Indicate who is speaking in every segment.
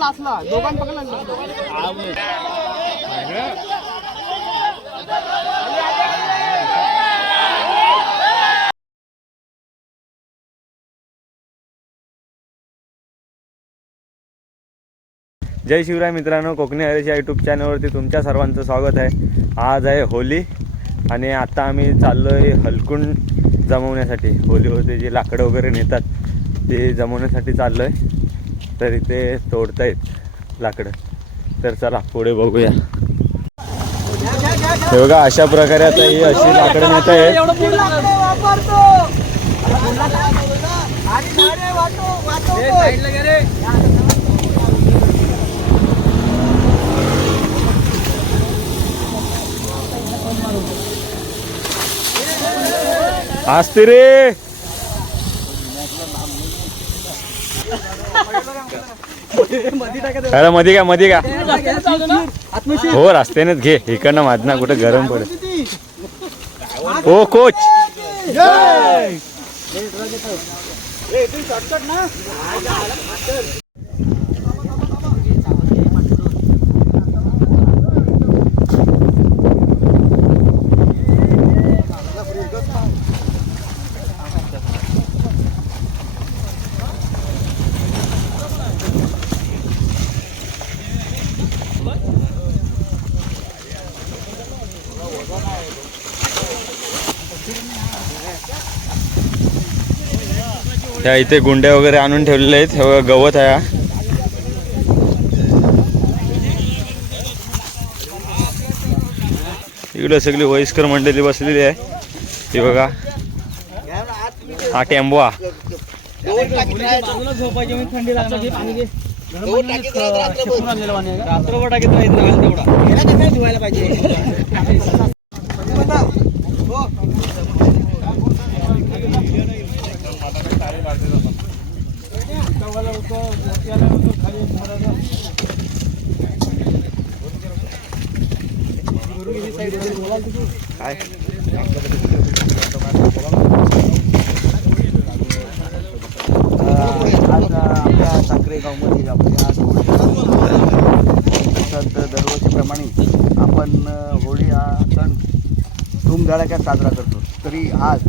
Speaker 1: पकडला असला. दोघांनी पकडला
Speaker 2: जय शिवराय मित्रांनो कोकणी हरेश या यूट्यूब चॅनलवरती तुमच्या सर्वांचं स्वागत आहे. आज आहे होली आणि आता आम्ही चाललो आहे हलकुंड जमवण्यासाठी. होलीवरती जे लाकडं वगैरे नेतात ते जमवण्यासाठी चाललो आहे तर इथे तोडतायत लाकडं. तर चला पुढे बघूया. हे बघा अशा प्रकारे आता ही अशी लाकडं मिळत आहे रे अरे मध्ये का मध्ये का? हो रस्त्यानेच घे. इकडनं माझना कुठं गरम
Speaker 1: पडेल.
Speaker 2: हो कोच. त्या इथे गुंड्या वगैरे आणून ठेवलेले आहेत हे गवत आहे इकडे इकडं सगळी वयस्कर मंडळी बसलेली आहे ती बघा हा टेम्बो
Speaker 1: काय
Speaker 3: आज आपल्या साखरे गावमध्ये आपण आज तसंच दरवर्षीप्रमाणे आपण होळी हा सण धूमधडाक्यात साजरा करतो तरी आज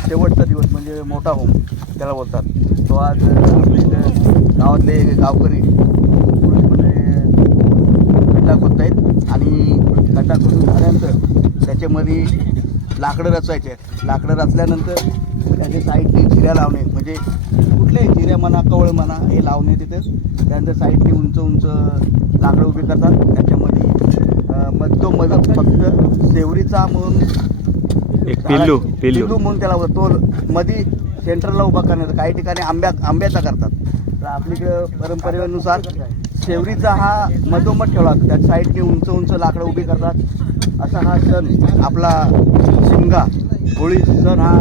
Speaker 3: शेवटचा दिवस म्हणजे मोठा होम त्याला बोलतात. तो आज आपले गावातले गावकरी खड्डा खोदत आहेत आणि खड्डा खोदून झाल्यानंतर त्याच्यामध्ये लाकडं रचवायचे आहेत. लाकडं रचल्यानंतर त्याचे साईडने जिऱ्या लावणे म्हणजे कुठल्याही जिऱ्या म्हणा कवळ म्हणा हे लावणे तिथे त्यानंतर साईडने उंच उंच लाकडं उभी करतात. त्याच्यामध्ये अं, मधो मध फक्त सेवरीचा म्हणून
Speaker 2: एक पिल्लू पिल्लू. पिल्लू
Speaker 3: म्हणून त्याला तो मधी सेंटरला उभा करण्याचा काही ठिकाणी आंब्या आंब्याचा करतात. तर आपलीकडं परंपरेनुसार शेवरीचा हा मधोमध ठेवला. जातो त्या साईडने उंच उंच लाकडं उभी करतात. असा हा सण आपला शिमगा होळी सण हा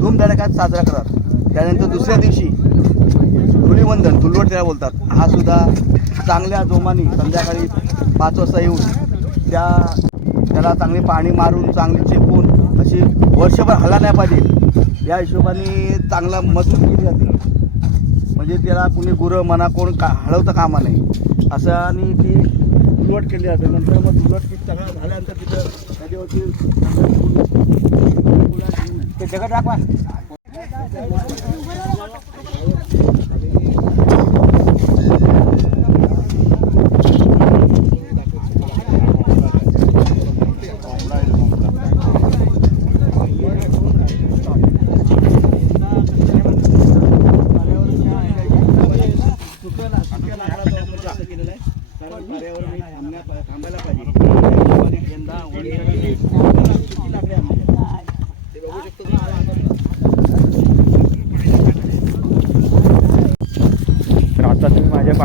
Speaker 3: धूमधडाक्यात साजरा करतात. त्यानंतर दुसऱ्या दिवशी धुलीवंदन धुलवट त्याला बोलतात. हा सुद्धा चांगल्या जोमाने संध्याकाळी पाच वाजता येऊन त्या त्याला चांगले पाणी मारून चांगली चेपून अशी वर्षभर हला नाही पाहिजे. या हिशोबाने चांगला मजबूत केली जाते. म्हणजे त्याला कुणी गुरं म्हणा कोण का हळवता कामा नाही असं आणि ती धुलवट केली जाते नंतर मग धुलवट ती सगळं झाल्यानंतर तिथं त्याच्यावरती ते जगत
Speaker 1: दाखवा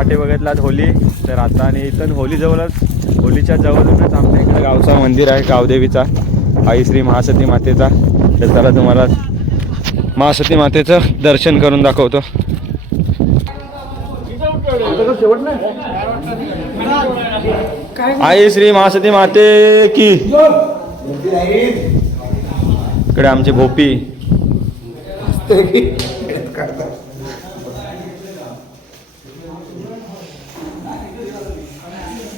Speaker 2: पहाटे बघितलात होली. तर आता आणि इथं होली जवळच. होलीच्या जवळूनच आमच्या इकडे गावचा मंदिर आहे गावदेवीचा. आई श्री महासती मातेचा. तर त्याला तुम्हाला महासती मातेचं दर्शन करून दाखवतो. आई श्री महासती माते की. इकडे आमची भोपी.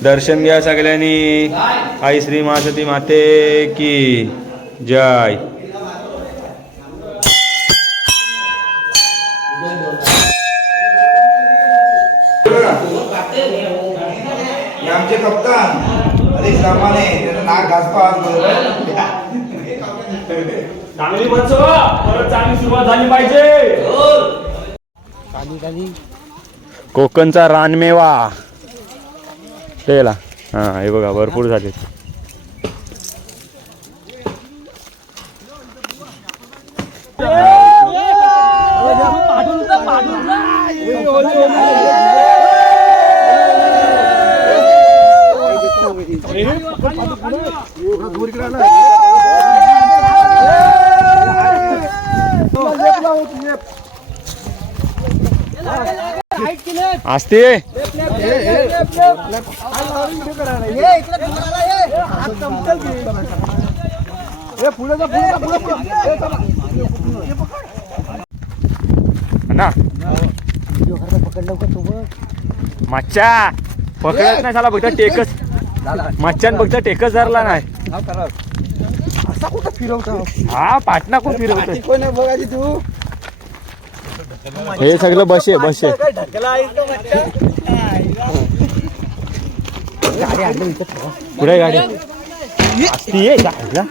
Speaker 2: दर्शन घ्या सगळ्यांनी. आई श्री महासती माते की जय.
Speaker 4: हे आमचे कप्तान त्याचं नाक घासपा
Speaker 2: चांगली परत चांगली सुरुवात झाली पाहिजे. कोकणचा रानमेवा. तेला हां हे बघा भरपूर झाले. असते ना मच्छा. पकडत नाही झाला फक्त टेकच. मच्छान फक्त टेकच धरला नाही. असा कुठं फिरवतो हा पाटणा खूप फिरवत कोण बघायची तू हे सगळं बसे बसे पुढे गाडी. ती आहे गाडीला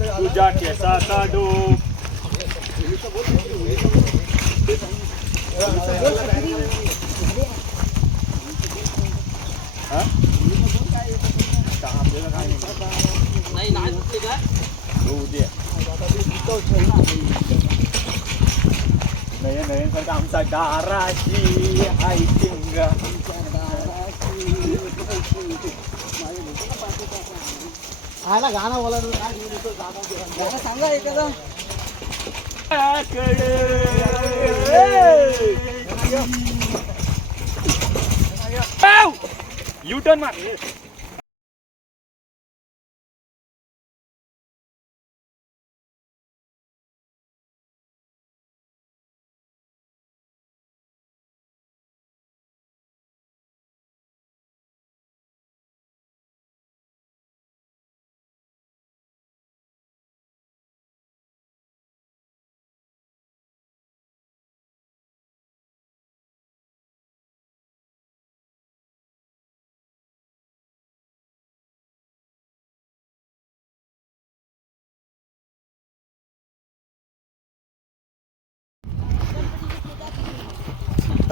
Speaker 2: तुझ्या केसाचा đây nói thiệt đấy đủ tiền này này phải làm sao cả ra chi ai chừng ra ఆయన గాన వాళ్ళను సంగ కదా యూ టర్న్ మా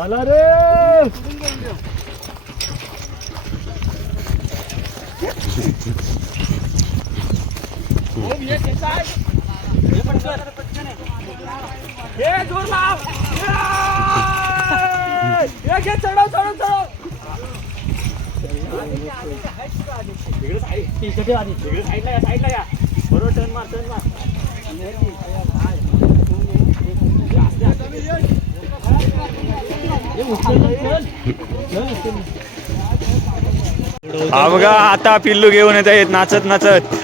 Speaker 2: चला रे. चढव चढव चढव इकडे साईड इकडे साईडला या साईडला या बरोबर टर्न मार टर्न मार हा बघा आता पिल्लू घेऊन येत आहेत नाचत नाचत.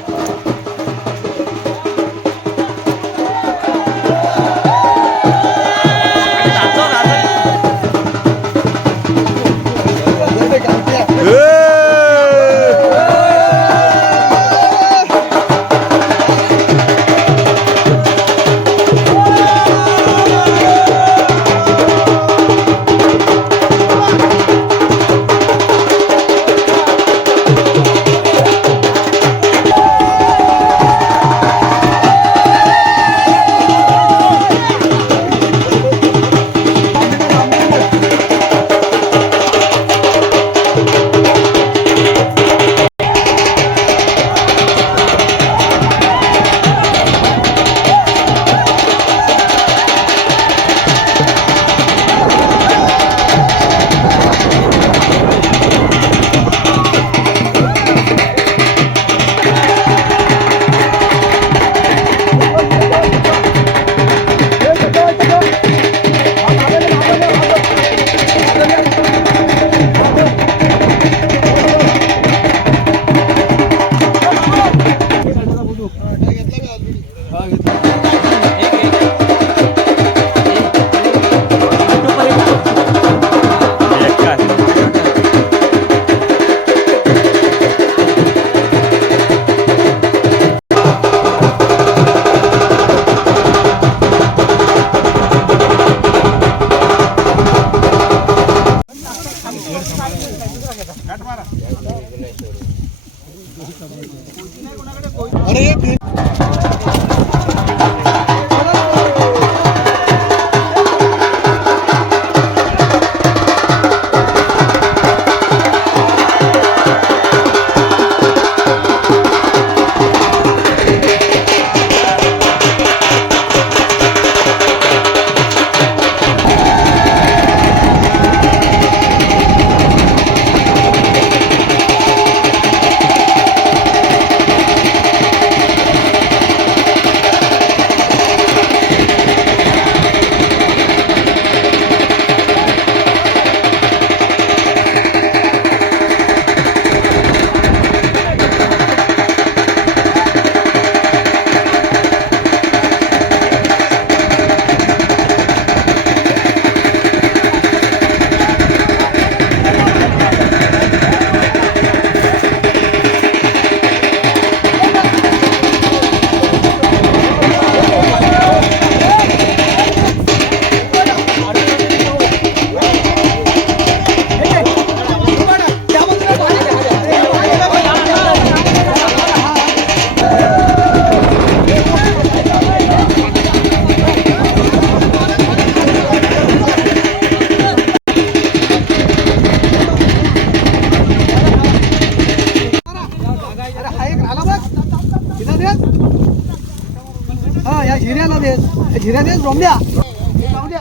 Speaker 1: हे जाऊ द्या.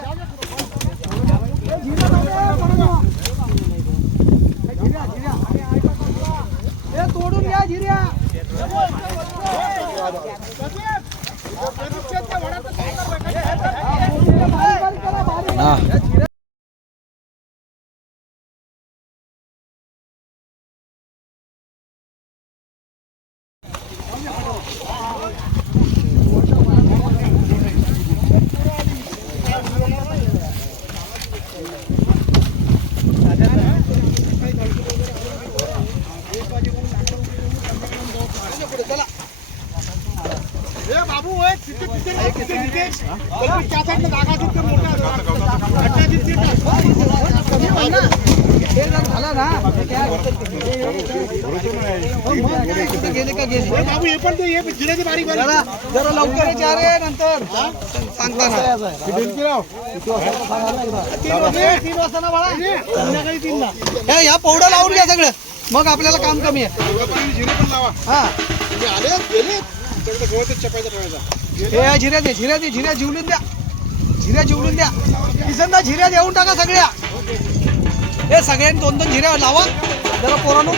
Speaker 1: हे झिऱ्या जाऊ द्या, पडू नका. हे झिऱ्या, झिऱ्या. हे तोडून घ्या झिऱ्या बारीक बारीक करा, बारीक. हे जर झालं ना हे काय होतं? मग काय, जरा जरा लवकर या रे नंतर. सांगता ना तीन वाजता ना बाळा. संध्याकाळी तीनला. हे, ह्या पौडा लावून घ्या सगळं. मग आपल्याला काम कमी आहे. हा. हे झिऱ्या दे झिऱ्या दे झिऱ्या जिवलून द्या. झिऱ्या जिवलून द्या. किसनदा झिऱ्या देऊन टाका सगळ्या. हे सगळ्यांनी दोन दोन झिऱ्या लावा. जरा पोरानो.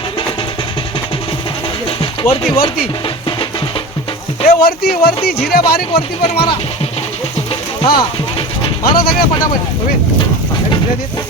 Speaker 1: वरती वरती. ए वरती वरती. झिऱ्या बारीक वरती पण मारा. हा. मारा सगळ्या पटापट. Thank you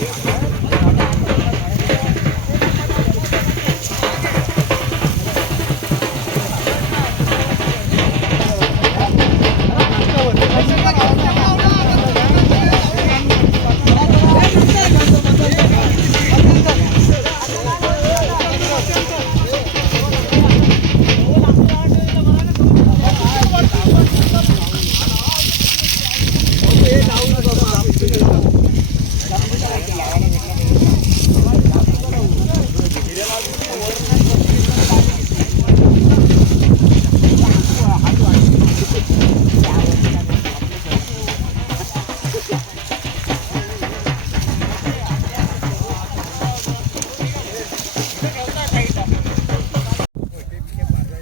Speaker 1: दे.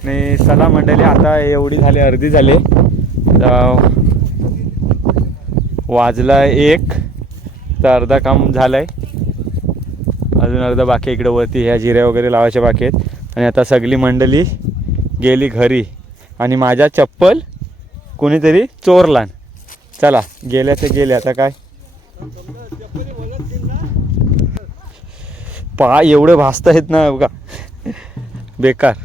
Speaker 2: आणि चला मंडळी आता एवढी झाली अर्धी झाली. वाजला एक तर अर्धा काम झालंय. अजून अर्धा बाकी इकडे वरती ह्या जिऱ्या वगैरे लावायच्या बाकी आहेत. आणि आता सगळी मंडळी गेली घरी. आणि माझ्या चप्पल कोणीतरी चोरलान. चला गेल्या तर गेले आता काय? पाय एवढं भासता येत ना बघा. बेकार.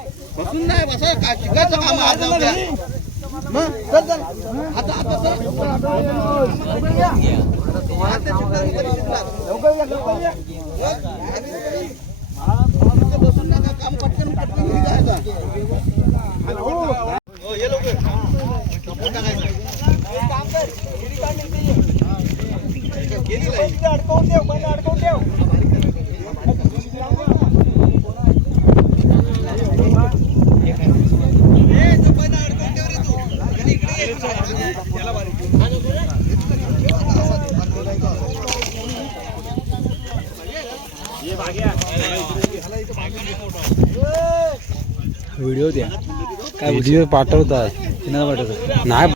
Speaker 3: बसून नाही बसा काय शिकायचं काम आज मग चल चल आता आता चल. बसून नका, काम पटकन पटकन जायचं. हो, ये लवकर. कपडे टाकायचं. गेली लाईन. ए, तो पहिला अडकवून ठेव रे तू. आणि इकडे ये. याला बारीक.
Speaker 5: व्हिडिओ द्या काय व्हिडिओ पाठवतात. नाही पाठवतात नाही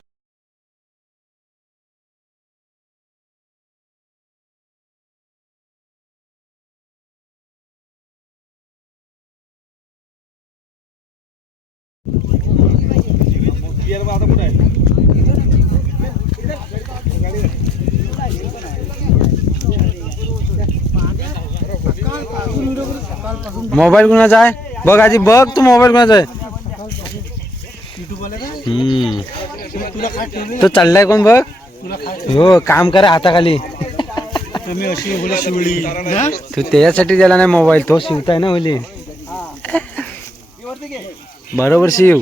Speaker 5: मोबाईल कुणाचा आहे? बघ आधी बघ तू मोबाईल कुणाचा आहे? हम्म. तो चाललाय कोण बघ? हो काम करा हाताखाली. तू त्याच्यासाठी दिला नाही मोबाईल तो शिवताय ना होली बरोबर शिव.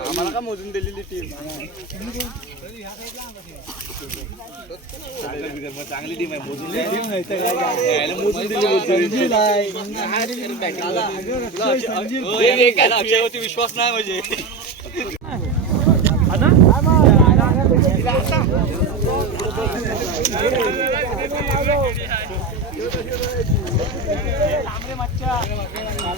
Speaker 3: आम्हाला का मोजून दिलेली टीम चांगली टीम आहे मोजून दिली
Speaker 1: विश्वास नाही म्हणजे. मच्छा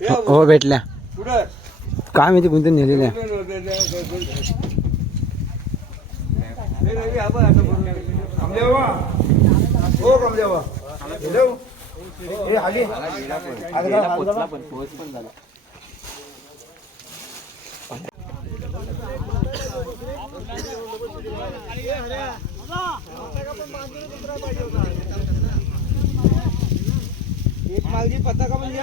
Speaker 5: हो, हो भेटल्या. काय माहिती कोणत्या नेलेल्या
Speaker 4: कमलेवा हो कमलेवा हॅलो. हे आली एक
Speaker 1: म्हणजे?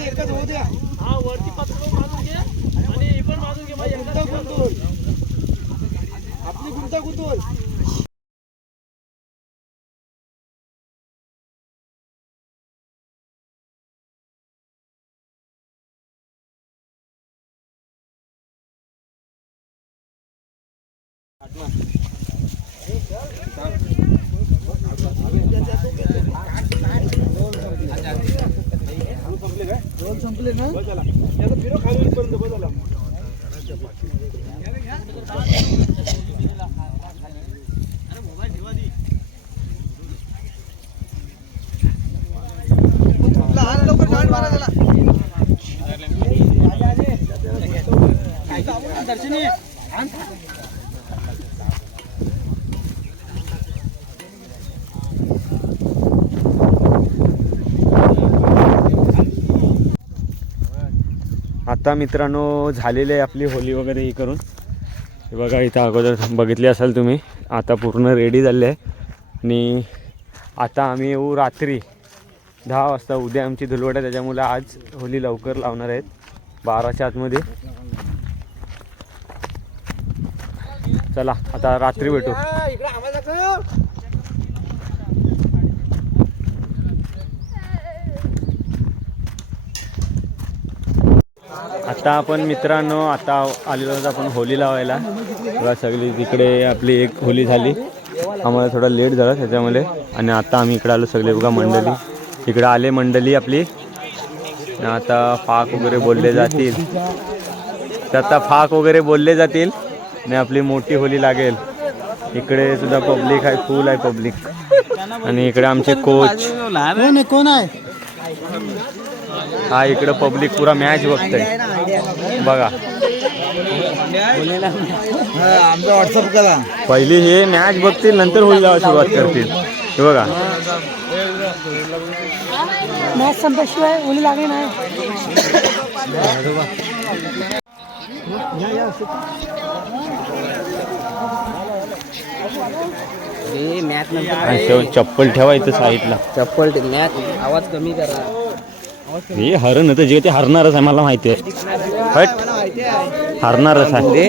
Speaker 1: एकच होऊ द्या. आपली गुंता गुंतवल ना त्याचा फिरो खाली पर्यंत बदला लहान लवकर गाड मारा त्याला
Speaker 2: आता मित्रांनो झालेले आहे आपली होली वगैरे ही करून. हे बघा इथं अगोदर बघितली असाल तुम्ही. आता पूर्ण रेडी झाले आहे. आणि आता आम्ही येऊ रात्री दहा वाजता. उद्या आमची धुलवट आहे त्याच्यामुळे आज होली लवकर लावणार आहेत. बाराच्या आतमध्ये. चला आता रात्री भेटू. आता आपण मित्रांनो आता आलेलो आपण होली लावायला. बघा सगळी तिकडे आपली एक होली झाली. आम्हाला थोडा लेट झाला त्याच्यामुळे. आणि आता आम्ही इकडे आलो सगळे बघा मंडळी. इकडे आले मंडळी आपली. आता फाक वगैरे बोलले जातील. तर आता फाक वगैरे बोलले जातील. आणि आपली मोठी होली लागेल. इकडे सुद्धा पब्लिक आहे फुल आहे पब्लिक आणि इकडे आमचे कोच
Speaker 5: कोण आहे?
Speaker 2: हा इकडं पब्लिक पुरा मॅच बघतंय. बघा.
Speaker 4: आमचा व्हॉट्सअप करा
Speaker 2: पहिली हे मॅच बघतील नंतर होळीला सुरुवात करतील. हे बघा.
Speaker 6: मॅच संपल्याशिवाय ओली लागली
Speaker 7: नाही मॅच आणि शेवट
Speaker 2: चप्पल ठेवा इथं साईडला.
Speaker 7: चप्पल मॅच आवाज कमी करा.
Speaker 2: हे हरण तर जे ते हरणारच आहे मला माहिती आहे. हट. हरणारच आहे.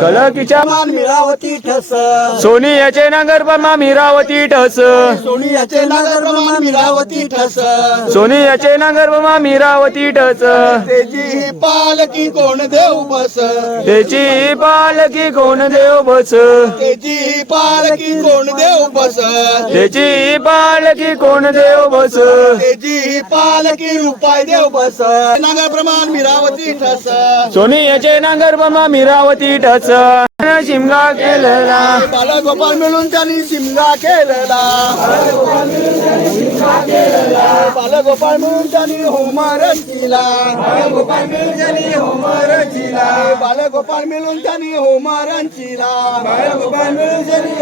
Speaker 2: कळकीच्या
Speaker 3: मिळावती ठस.
Speaker 2: सोनी याचे नागर बमा मिरावती ठस.
Speaker 3: सोनी याचे नागर ब्रह्मा मिळावती ठस.
Speaker 2: सोनी याचे नागर बमा मिरावती ठस.
Speaker 3: ही पालकी कोण देऊ बस?
Speaker 2: त्याची पालकी कोण देव बस?
Speaker 3: ही पालकी कोण देऊ बस?
Speaker 2: त्याची पालकी कोण देव बस?
Speaker 3: ही पालकी रुपाय देव बस. नागर प्रमाण मिरावती ठस.
Speaker 2: सोनी याचे नागर बमा मिरावती ठस शिमगा केलेला.
Speaker 3: बालगोपाल मिळून त्यांनी शिमगा केलेला. बालगोपाल मिळून त्यांनी होमार केला बालगोपाल मिळून त्यांनी होमार केला बालगोपाल मिळून त्यांनी होमार केला बालगोपाल मिळून त्यांनी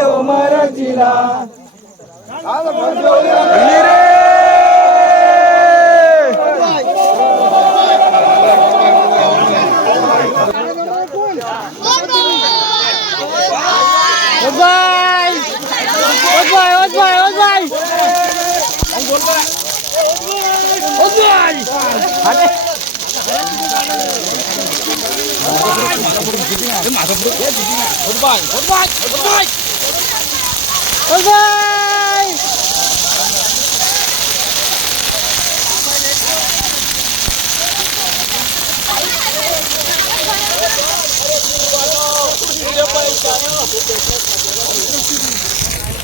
Speaker 5: vai ốt vai ốt vai ốt vai ông muốn vậy ốt vai hắn đấy ốt vai ốt vai ốt vai ốt vai Hãy subscribe cho kênh Ghiền Mì Gõ Để không bỏ lỡ những video hấp dẫn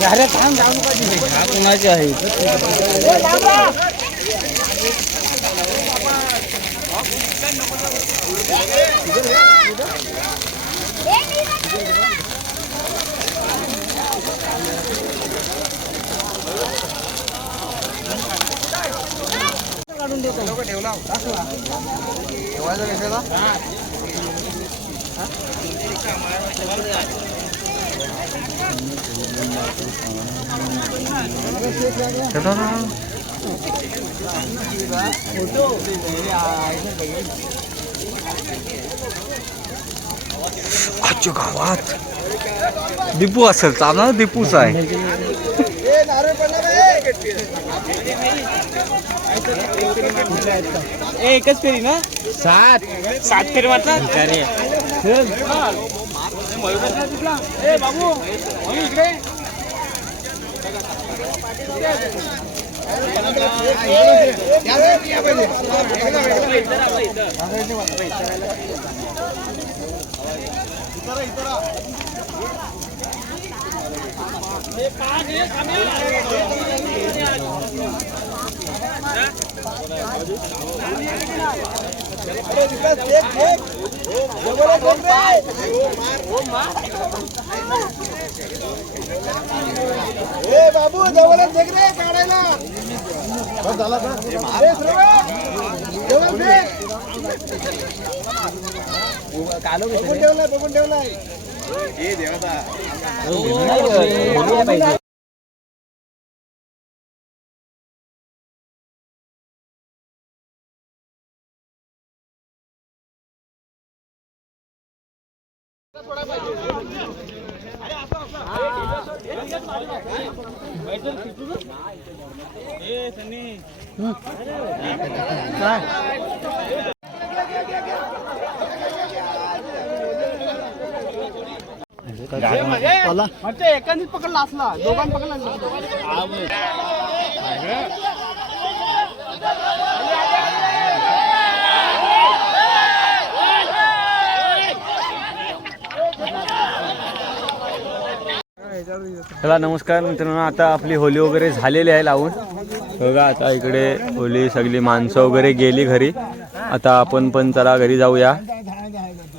Speaker 5: घारे थांब जाऊ नका तिथे
Speaker 7: हा कोणाचे आहे काढून देतो ठेवला ठेवायचा कशाला
Speaker 8: आजच्या गावात
Speaker 4: दीपू असेल चालणार दीपूच आहे
Speaker 3: एकच
Speaker 1: फेरी ना?
Speaker 5: सात.
Speaker 7: सात फेरी
Speaker 5: मारता
Speaker 1: बाबू
Speaker 3: जवळच देख रे काढायला झाला का
Speaker 7: ठेवलाय
Speaker 3: बघून ठेवलाय
Speaker 1: काय एकानीच पकडला असला दोघांनी पकडला
Speaker 2: चला नमस्कार मित्रांनो. आता आपली होली वगैरे झालेली आहे लावून. बघा आता इकडे होली सगळी माणसं वगैरे गेली घरी. आता आपण पण चला घरी जाऊया.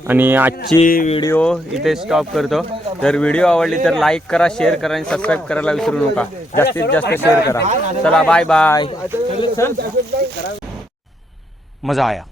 Speaker 2: आणि आजची व्हिडिओ इथे स्टॉप करतो. जर व्हिडिओ आवडली तर लाईक करा शेअर करा आणि सबस्क्राईब करायला विसरू नका. जास्तीत जास्त शेअर करा. चला बाय बाय
Speaker 3: मजा
Speaker 4: आया.